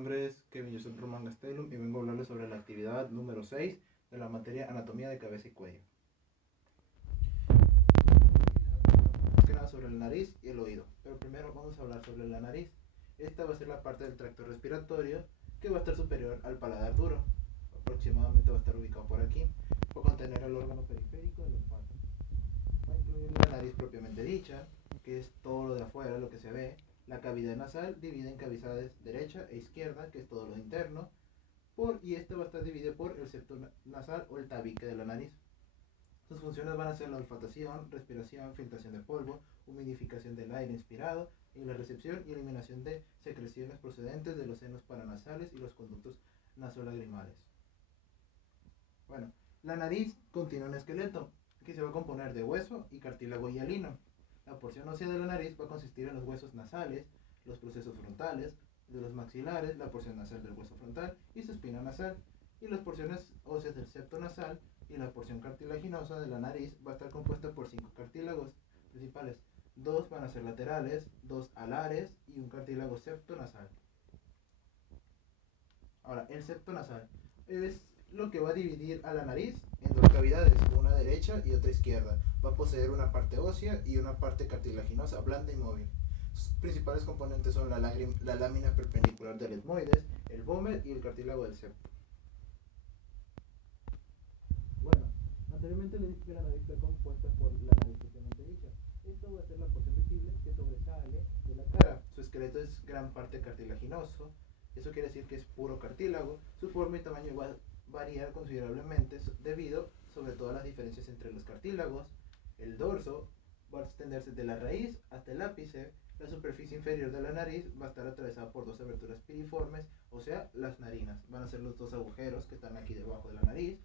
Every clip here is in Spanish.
nombre es Kevin Joseph Román Gastelum y vengo a hablarles sobre la actividad número 6 de la materia Anatomía de Cabeza y Cuello. Más que nada sobre la nariz y el oído, pero primero vamos a hablar sobre la nariz. Esta va a ser la parte del tracto respiratorio que va a estar superior al paladar duro. Aproximadamente va a estar ubicado por aquí. Va a contener el órgano periférico del olfato. Va a incluir la nariz propiamente dicha, que es todo lo de afuera, lo que se ve. La cavidad nasal divide en cavidades derecha e izquierda, que es todo lo interno, y esta va a estar dividida por el septo nasal o el tabique de la nariz. Sus funciones van a ser la olfatación, respiración, filtración de polvo, humidificación del aire inspirado y la recepción y eliminación de secreciones procedentes de los senos paranasales y los conductos nasolagrimales. Bueno, la nariz contiene un esqueleto que se va a componer de hueso y cartílago hialino. La porción ósea de la nariz va a consistir en los huesos nasales, los procesos frontales, de los maxilares, la porción nasal del hueso frontal y su espina nasal, y las porciones óseas del septo nasal y la porción cartilaginosa de la nariz va a estar compuesta por 5 cartílagos principales. 2 van a ser laterales, 2 alares y un cartílago septo nasal. Ahora, el septo nasal es lo que va a dividir a la nariz en dos cavidades, una derecha y otra izquierda. Va a poseer una parte ósea y una parte cartilaginosa, blanda y móvil. Sus principales componentes son la lámina perpendicular del etmoides, el vómer y el cartílago del septo. Bueno, anteriormente le dije que la nariz está compuesta por la nariz propiamente dicha. Esto va a ser la porción visible que sobresale de la cara. Su esqueleto es gran parte cartilaginoso. Eso quiere decir que es puro cartílago. Su forma y tamaño va a variar considerablemente debido sobre todo a las diferencias entre los cartílagos. El dorso va a extenderse de la raíz hasta el ápice. La superficie inferior de la nariz va a estar atravesada por 2 aberturas piriformes, o sea, las narinas. Van a ser los 2 agujeros que están aquí debajo de la nariz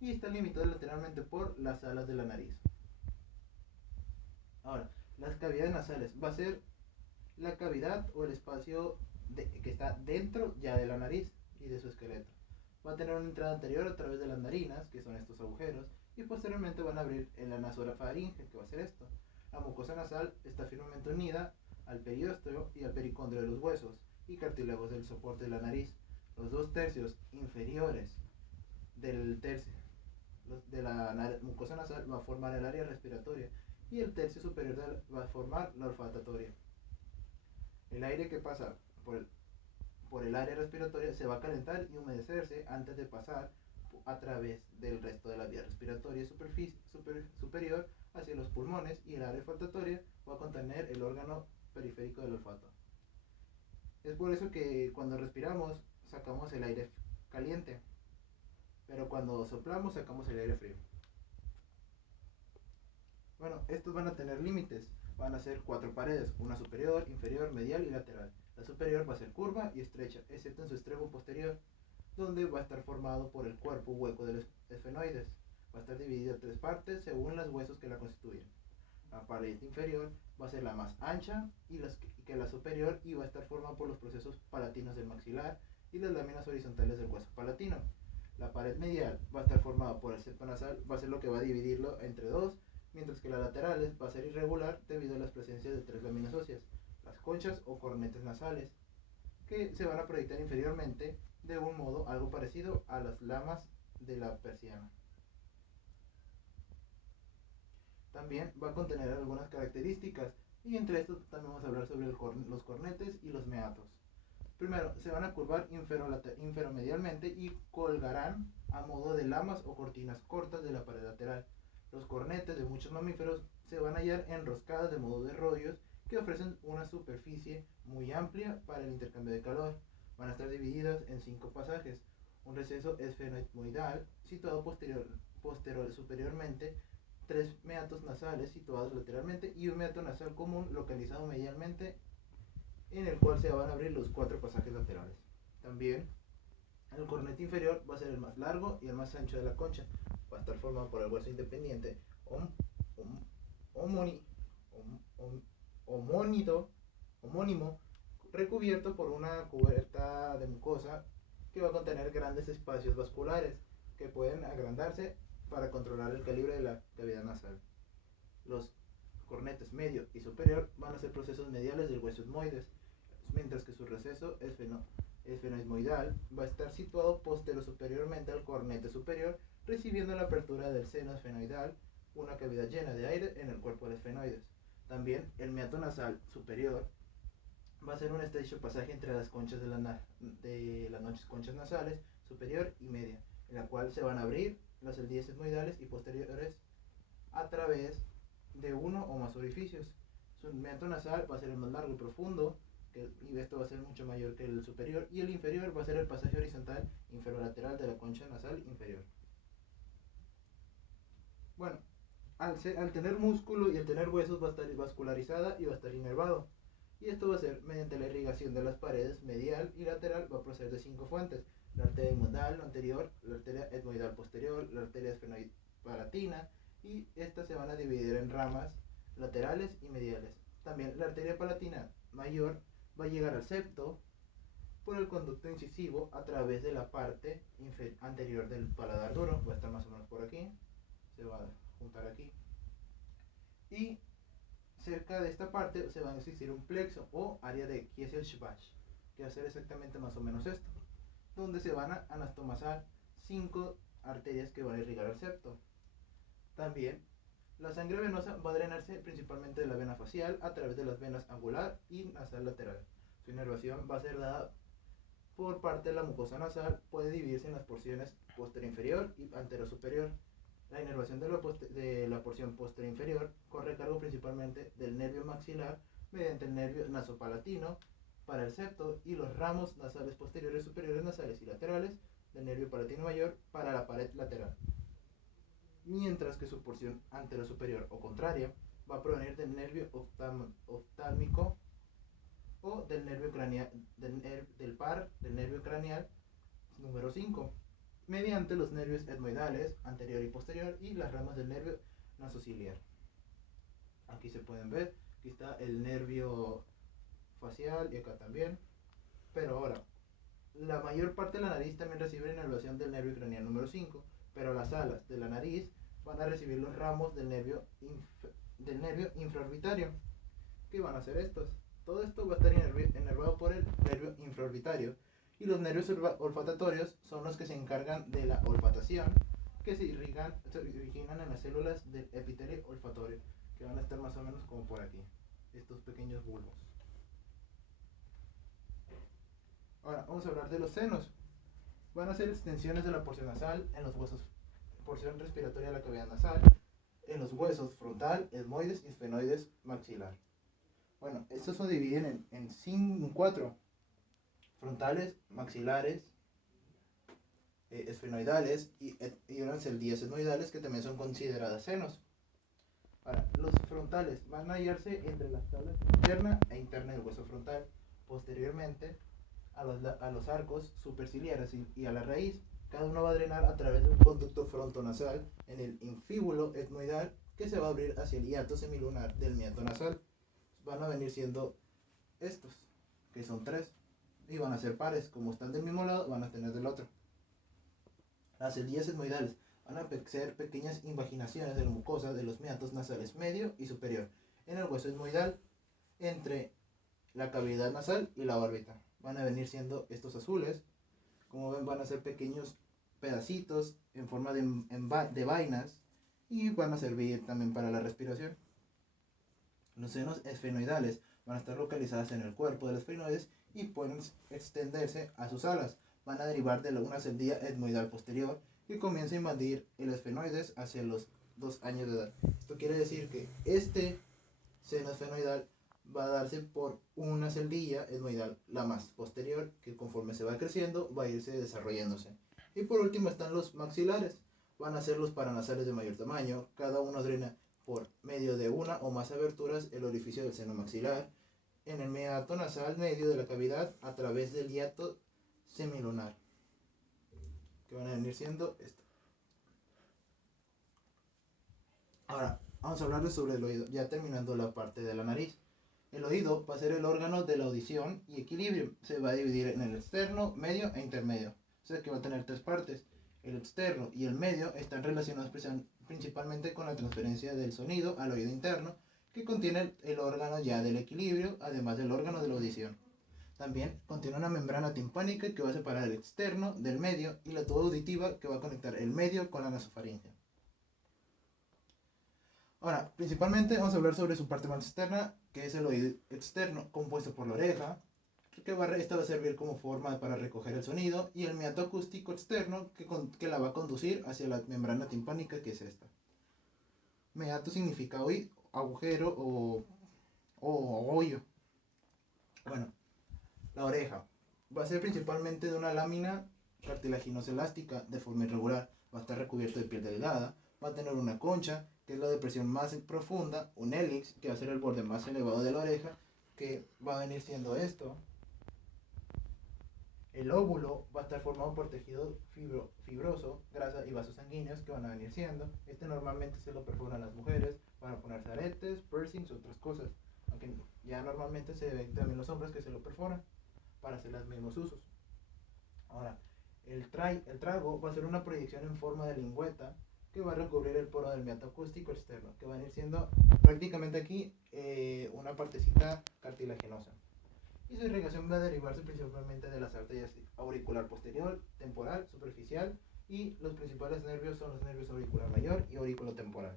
y está limitada lateralmente por las alas de la nariz. Ahora, las cavidades nasales va a ser la cavidad o el espacio que está dentro ya de la nariz y de su esqueleto. Va a tener una entrada anterior a través de las narinas, que son estos agujeros, y posteriormente van a abrir en la nasofaringe, que va a ser esto. La mucosa nasal está firmemente unida al periósteo y al pericondrio de los huesos y cartílagos del soporte de la nariz. Los 2/3 inferiores del tercio de la mucosa nasal va a formar el área respiratoria y el tercio superior va a formar la olfatatoria. El aire que pasa por el área respiratoria se va a calentar y humedecerse antes de pasar a través del resto de la vía respiratoria superior hacia los pulmones, y el área olfatatoria va a contener el órgano periférico del olfato. Es por eso que cuando respiramos sacamos el aire caliente, pero cuando soplamos sacamos el aire frío. Bueno, estos van a tener límites. Van a ser 4 paredes, una superior, inferior, medial y lateral. La superior va a ser curva y estrecha, excepto en su extremo posterior, donde va a estar formado por el cuerpo hueco de los esfenoides. Va a estar dividido en 3 partes según los huesos que la constituyen. La pared inferior va a ser la más ancha que la superior y va a estar formada por los procesos palatinos del maxilar y las láminas horizontales del hueso palatino. La pared medial va a estar formada por el septo nasal, va a ser lo que va a dividirlo entre 2, mientras que las laterales va a ser irregular debido a las presencias de 3 láminas óseas, las conchas o cornetes nasales, que se van a proyectar inferiormente de un modo algo parecido a las lamas de la persiana. También va a contener algunas características, y entre estos también vamos a hablar sobre los cornetes y los meatos. Primero, se van a curvar inferomedialmente y colgarán a modo de lamas o cortinas cortas de la pared lateral. Los cornetes de muchos mamíferos se van a hallar enroscadas de modo de rollos que ofrecen una superficie muy amplia para el intercambio de calor. Van a estar divididas en 5 pasajes: un receso esfenoidal situado superiormente, 3 meatos nasales situados lateralmente y un meato nasal común localizado medialmente, en el cual se van a abrir los 4 pasajes laterales. También el cornete inferior va a ser el más largo y el más ancho de la concha. Va a estar formado por el hueso independiente homónimo, recubierto por una cubierta de mucosa que va a contener grandes espacios vasculares que pueden agrandarse para controlar el calibre de la cavidad nasal. Los cornetes medio y superior van a ser procesos mediales del hueso etmoides, mientras que su receso esfenoidal va a estar situado posterior-superiormente al cornete superior, recibiendo la apertura del seno esfenoidal, una cavidad llena de aire en el cuerpo del esfenoides. También el meato nasal superior va a ser un estrecho pasaje entre las conchas de las conchas nasales superior y media, en la cual se van a abrir las eldías etmoidales y posteriores a través de uno o más orificios. Su meato nasal va a ser el más largo y profundo, y esto va a ser mucho mayor que el superior, y el inferior va a ser el pasaje horizontal inferolateral de la concha nasal inferior. Bueno, al tener músculo y al tener huesos va a estar vascularizada y va a estar inervado. Y esto va a ser mediante la irrigación de las paredes medial y lateral, va a proceder de 5 fuentes: la arteria etmoidal anterior, la arteria etmoidal posterior, la arteria esfenoid-palatina, y estas se van a dividir en ramas laterales y mediales. También la arteria palatina mayor va a llegar al septo por el conducto incisivo a través de la parte anterior del paladar duro, va a estar más o menos por aquí, se va a juntar aquí, y cerca de esta parte se va a existir un plexo o área de Kiesel-Schwach, que va a ser exactamente más o menos esto, donde se van a anastomazar 5 arterias que van a irrigar al septo. También la sangre venosa va a drenarse principalmente de la vena facial a través de las venas angular y nasal lateral. Su inervación va a ser dada por parte de la mucosa nasal, puede dividirse en las porciones posterior inferior y antero superior. La inervación de la porción posterior inferior corre a cargo principalmente del nervio maxilar mediante el nervio nasopalatino para el septo y los ramos nasales posteriores, superiores, nasales y laterales del nervio palatino mayor para la pared lateral. Mientras que su porción antero superior o contraria va a provenir del nervio oftálmico o del nervio craneal, del nervio craneal número 5, mediante los nervios etmoidales anterior y posterior y las ramas del nervio nasociliar. Aquí se pueden ver, aquí está el nervio facial y acá también. Pero ahora, la mayor parte de la nariz también recibe inervación del nervio craneal número 5, pero las alas de la nariz van a recibir los ramos del nervio infraorbitario. ¿Qué van a hacer estos? Todo esto va a estar inervado por el nervio infraorbitario, y los nervios olfatatorios son los que se encargan de la olfatación, que se originan en las células del epitelio olfatorio, que van a estar más o menos como por aquí, estos pequeños bulbos. Ahora vamos a hablar de los senos. Van a ser extensiones de la porción nasal en los huesos, porción respiratoria de la cavidad nasal, en los huesos frontal, etmoides y esfenoides maxilar. Bueno, estos se dividen en 4: frontales, maxilares, esfenoidales y unas eldías etmoidales, que también son consideradas senos. Ahora, los frontales van a hallarse entre las tablas interna e interna del hueso frontal, posteriormente a los arcos superciliares y a la raíz. Cada uno va a drenar a través de un conducto frontonasal en el infíbulo etmoidal, que se va a abrir hacia el hiato semilunar del meato nasal. Van a venir siendo estos, que son 3, y van a ser pares. Como están del mismo lado, van a tener del otro. Las eldías etmoidales van a ser pequeñas invaginaciones de la mucosa de los meatos nasales medio y superior en el hueso etmoidal, entre la cavidad nasal y la órbita. Van a venir siendo estos azules. Como ven, van a ser pequeños pedacitos en forma de vainas, y van a servir también para la respiración. Los senos esfenoidales van a estar localizadas en el cuerpo de los esfenoides y pueden extenderse a sus alas. Van a derivar de una celdilla etmoidal posterior que comienza a invadir el esfenoides hacia los 2 años de edad. Esto quiere decir que este seno esfenoidal va a darse por una celdilla etmoidal, la más posterior, que conforme se va creciendo va a irse desarrollándose. Y por último están los maxilares. Van a ser los paranasales de mayor tamaño. Cada uno drena por medio de una o más aberturas el orificio del seno maxilar en el meato nasal medio de la cavidad a través del hiato semilunar, que van a venir siendo esto. Ahora vamos a hablarles sobre el oído, ya terminando la parte de la nariz. El oído va a ser el órgano de la audición y equilibrio. Se va a dividir en el externo, medio e intermedio. O sea que va a tener 3 partes. El externo y el medio están relacionados principalmente con la transferencia del sonido al oído interno, que contiene el órgano ya del equilibrio, además del órgano de la audición. También contiene una membrana timpánica que va a separar el externo del medio y la tuba auditiva que va a conectar el medio con la nasofaringe. Ahora, principalmente vamos a hablar sobre su parte más externa, que es el oído externo, compuesto por la oreja, esta va a servir como forma para recoger el sonido, y el meato acústico externo, que la va a conducir hacia la membrana timpánica, que es esta. Meato significa agujero o hoyo. Bueno, la oreja va a ser principalmente de una lámina cartilaginosa elástica de forma irregular. Va a estar recubierto de piel delgada. Va a tener una concha, que es la depresión más profunda, un hélix, que va a ser el borde más elevado de la oreja, que va a venir siendo esto. El óvulo va a estar formado por tejido fibroso, grasa y vasos sanguíneos que van a venir siendo. Normalmente se lo perforan las mujeres para ponerse aretes, piercings, otras cosas. Aunque ya normalmente se ven también los hombres que se lo perforan para hacer los mismos usos. Ahora, el trago va a ser una proyección en forma de lingüeta que va a recubrir el poro del meato acústico externo, que va a ir siendo prácticamente aquí una partecita cartilaginosa. Y su irrigación va a derivarse principalmente de las arterias auricular posterior, temporal, superficial, y los principales nervios son los nervios auricular mayor y auriculotemporal.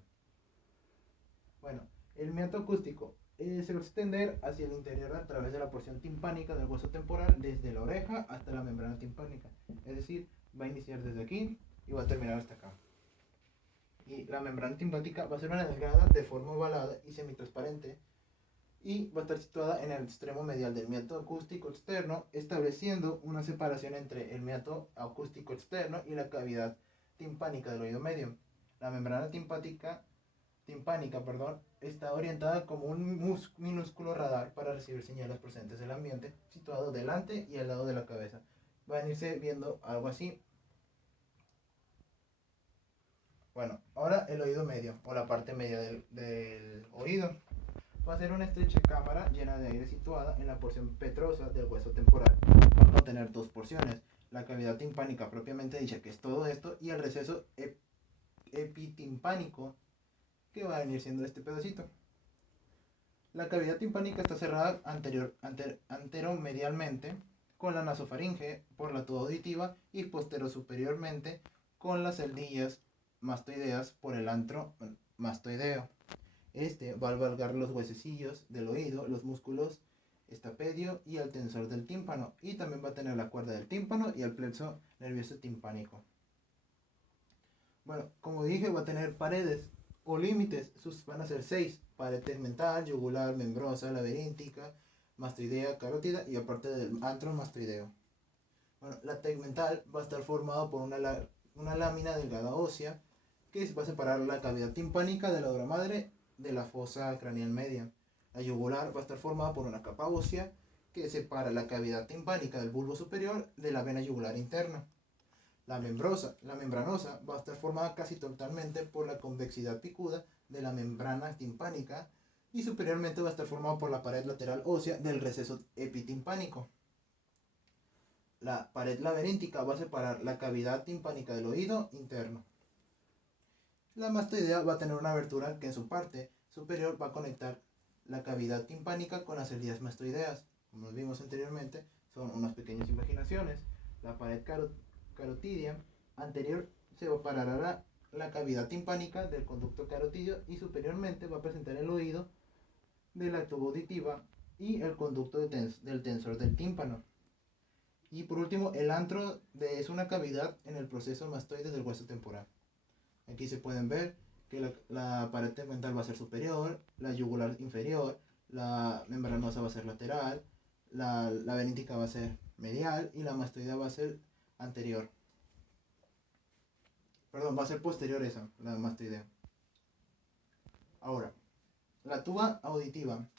Bueno, el meato acústico se va a extender hacia el interior a través de la porción timpánica del hueso temporal, desde la oreja hasta la membrana timpánica. Es decir, va a iniciar desde aquí y va a terminar hasta acá. Y la membrana timpánica va a ser una delgada de forma ovalada y semitransparente, y va a estar situada en el extremo medial del meato acústico externo, estableciendo una separación entre el meato acústico externo y la cavidad timpánica del oído medio. La membrana timpánica está orientada como un minúsculo radar para recibir señales procedentes del ambiente, situado delante y al lado de la cabeza. Va a venirse viendo algo así. Bueno, ahora el oído medio, o la parte media del oído. Va a ser una estrecha cámara llena de aire situada en la porción petrosa del hueso temporal. Va a contener dos porciones: la cavidad timpánica propiamente dicha, que es todo esto, y el receso epitimpánico, que va a venir siendo este pedacito. La cavidad timpánica está cerrada anteromedialmente con la nasofaringe por la tuba auditiva y posterosuperiormente con las celdillas mastoideas por el antro mastoideo. Este va a albergar los huesecillos del oído, los músculos estapedio y el tensor del tímpano, y también va a tener la cuerda del tímpano y el plexo nervioso timpánico. Bueno, como dije, va a tener paredes o límites. Van a ser 6: pared tegmental, yugular, membrosa, laberíntica, mastoidea, carótida y aparte del antro mastoideo. Bueno, la tegmental va a estar formada por una lámina delgada ósea que va a separar la cavidad timpánica de la dura madre de la fosa craneal media. La yugular va a estar formada por una capa ósea que separa la cavidad timpánica del bulbo superior de la vena yugular interna. La membranosa va a estar formada casi totalmente por la convexidad picuda de la membrana timpánica, y superiormente va a estar formada por la pared lateral ósea del receso epitimpánico. La pared laberíntica va a separar la cavidad timpánica del oído interno. La mastoidea va a tener una abertura que en su parte superior va a conectar la cavidad timpánica con las celdillas mastoideas. Como vimos anteriormente, son unas pequeñas imaginaciones. La pared carotidia anterior separará la cavidad timpánica del conducto carotidio, y superiormente va a presentar el oído de la tuba auditiva y el conducto del tensor del tímpano. Y por último, el antro es una cavidad en el proceso mastoide del hueso temporal. Aquí se pueden ver que la pared tegmental va a ser superior, la yugular inferior, la membranosa va a ser lateral, la laberíntica va a ser medial y la mastoidea va a ser anterior. Perdón, va a ser posterior esa, la mastoidea. Ahora, la tuba auditiva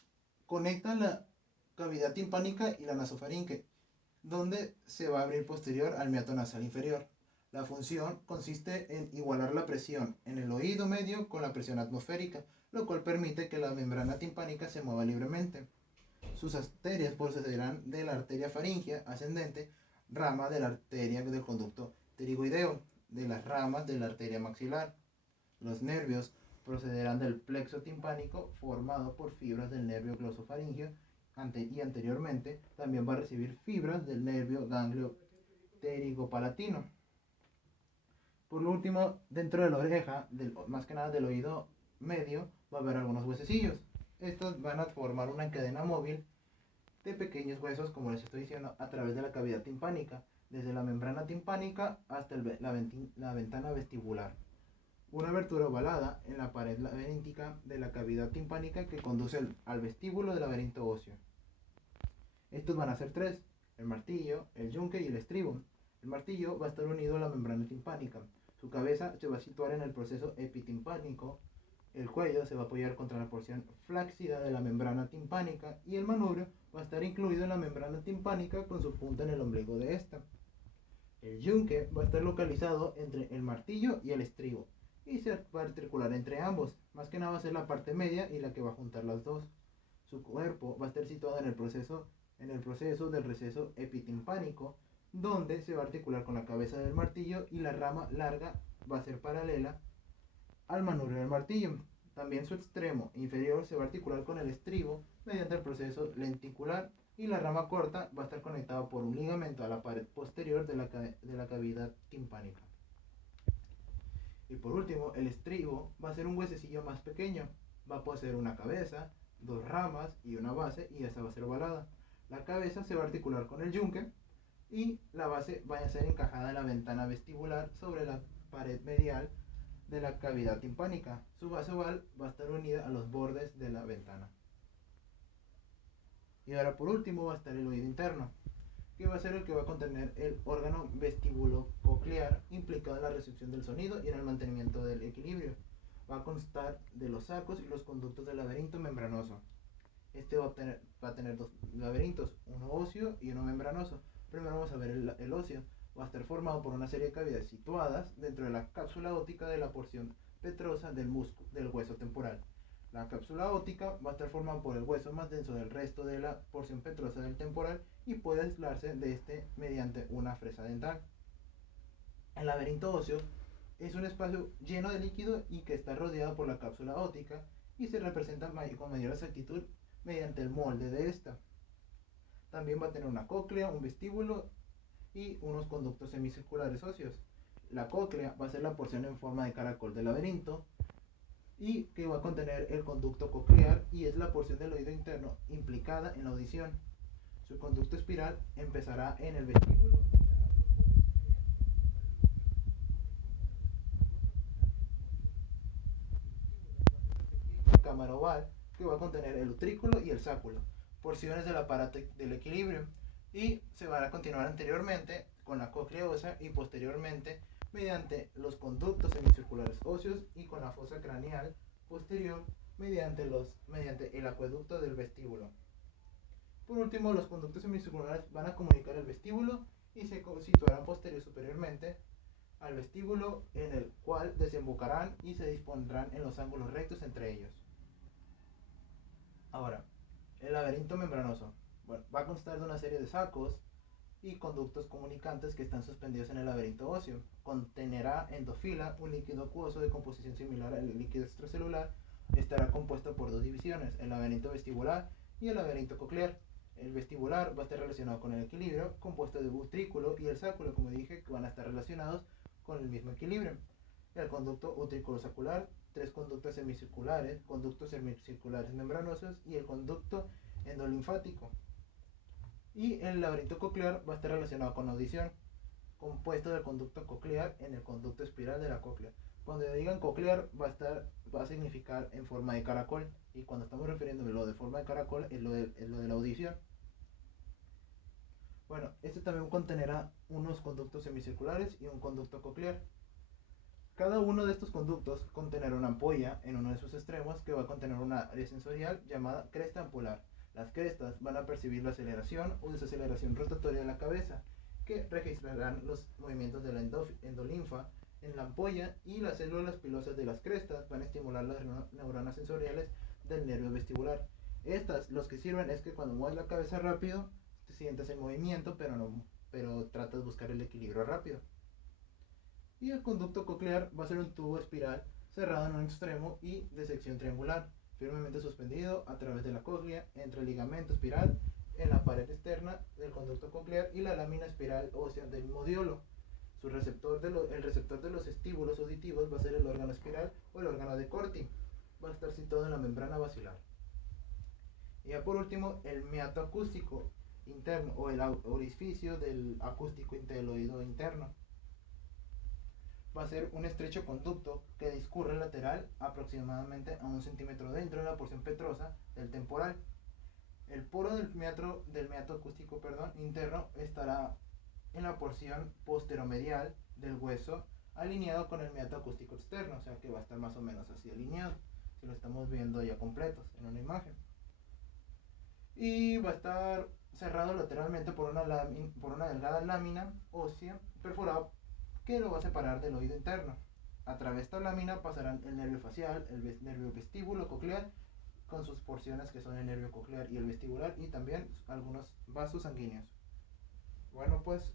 conecta la cavidad timpánica y la nasofaringe, donde se va a abrir posterior al meato nasal inferior. La función consiste en igualar la presión en el oído medio con la presión atmosférica, lo cual permite que la membrana timpánica se mueva libremente. Sus arterias procederán de la arteria faríngea ascendente, rama de la arteria del conducto pterigoideo, de las ramas de la arteria maxilar. Los nervios procederán del plexo timpánico, formado por fibras del nervio glosofaríngeo, y anteriormente también va a recibir fibras del nervio ganglio pterigopalatino. Por último, dentro de la oreja, más que nada del oído medio, va a haber algunos huesecillos. Estos van a formar una cadena móvil de pequeños huesos, como les estoy diciendo, a través de la cavidad timpánica, desde la membrana timpánica hasta la ventana vestibular. Una abertura ovalada en la pared laberíntica de la cavidad timpánica que conduce al vestíbulo del laberinto óseo. Estos van a ser tres: el martillo, el yunque y el estribo. El martillo va a estar unido a la membrana timpánica. Su cabeza se va a situar en el proceso epitimpánico. El cuello se va a apoyar contra la porción flácida de la membrana timpánica y el manubrio va a estar incluido en la membrana timpánica con su punta en el ombligo de esta. El yunque va a estar localizado entre el martillo y el estribo y se va a articular entre ambos. Más que nada va a ser la parte media y la que va a juntar las dos. Su cuerpo va a estar situado en el proceso del receso epitimpánico, donde se va a articular con la cabeza del martillo y la rama larga va a ser paralela al manubrio del martillo. También su extremo inferior se va a articular con el estribo mediante el proceso lenticular y la rama corta va a estar conectada por un ligamento a la pared posterior de la cavidad timpánica. Y por último, el estribo va a ser un huesecillo más pequeño. Va a poseer una cabeza, dos ramas y una base, y esa va a ser ovalada. La cabeza se va a articular con el yunque y la base va a ser encajada en la ventana vestibular sobre la pared medial de la cavidad timpánica. Su base oval va a estar unida a los bordes de la ventana. Y ahora por último va a estar el oído interno, que va a ser el que va a contener el órgano vestíbulo-coclear implicado en la recepción del sonido y en el mantenimiento del equilibrio. Va a constar de los sacos y los conductos del laberinto membranoso. Este va a tener dos laberintos, uno óseo y uno membranoso. Primero vamos a ver el óseo. Va a estar formado por una serie de cavidades situadas dentro de la cápsula óptica de la porción petrosa del hueso temporal. La cápsula óptica va a estar formada por el hueso más denso del resto de la porción petrosa del temporal y puede aislarse de este mediante una fresa dental. El laberinto óseo es un espacio lleno de líquido y que está rodeado por la cápsula óptica y se representa con mayor exactitud mediante el molde de esta. También va a tener una cóclea, un vestíbulo y unos conductos semicirculares óseos. La cóclea va a ser la porción en forma de caracol del laberinto y que va a contener el conducto coclear y es la porción del oído interno implicada en la audición. Su conducto espiral empezará en el vestíbulo y dará dos vueltas y media en cámara oval que va a contener el utrículo y el sáculo, porciones del aparato del equilibrio, y se van a continuar anteriormente con la cóclea ósea y posteriormente mediante los conductos semicirculares óseos y con la fosa craneal posterior mediante el acueducto del vestíbulo. Por último, los conductos semicirculares van a comunicar el vestíbulo y se situarán superiormente al vestíbulo, en el cual desembocarán y se dispondrán en los ángulos rectos entre ellos. Ahora, el laberinto membranoso. Bueno, va a constar de una serie de sacos y conductos comunicantes que están suspendidos en el laberinto óseo. Contenerá endofila, un líquido acuoso de composición similar al líquido extracelular. Estará compuesto por dos divisiones, el laberinto vestibular y el laberinto coclear. El vestibular va a estar relacionado con el equilibrio, compuesto de utrículo, y el sáculo, como dije, que van a estar relacionados con el mismo equilibrio. El conducto utrículo-sacular, tres conductos semicirculares membranosos y el conducto endolinfático. Y el laberinto coclear va a estar relacionado con la audición, compuesto del conducto coclear en el conducto espiral de la cóclea. Cuando digan coclear va a significar en forma de caracol, y cuando estamos refiriéndome a lo de forma de caracol es lo de la audición. Bueno, este también contenerá unos conductos semicirculares y un conducto coclear. Cada uno de estos conductos contenerá una ampolla en uno de sus extremos que va a contener una área sensorial llamada cresta ampular. Las crestas van a percibir la aceleración o desaceleración rotatoria de la cabeza, que registrarán los movimientos de la endolinfa en la ampolla, y las células pilosas de las crestas van a estimular las neuronas sensoriales del nervio vestibular. Estas, los que sirven es que cuando mueves la cabeza rápido, te sientes el movimiento, pero tratas de buscar el equilibrio rápido. Y el conducto coclear va a ser un tubo espiral cerrado en un extremo y de sección triangular, firmemente suspendido a través de la cóclea entre el ligamento espiral en la pared externa del conducto coclear y la lámina espiral ósea del modiolo. El receptor de los estímulos auditivos va a ser el órgano espiral o el órgano de Corti. Va a estar situado en la membrana basilar. Y ya por último, el meato acústico interno o el orificio del acústico del oído interno. Va a ser un estrecho conducto que discurre lateral aproximadamente a 1 centímetro dentro de la porción petrosa del temporal. El poro del meato acústico interno estará en la porción posteromedial del hueso, alineado con el meato acústico externo, o sea que va a estar más o menos así alineado, si lo estamos viendo ya completos en una imagen. Y va a estar cerrado lateralmente por una delgada lámina ósea perforada que lo va a separar del oído interno. A través de esta lámina pasarán el nervio facial, el nervio vestíbulo coclear, con sus porciones que son el nervio coclear y el vestibular, y también algunos vasos sanguíneos. Bueno, pues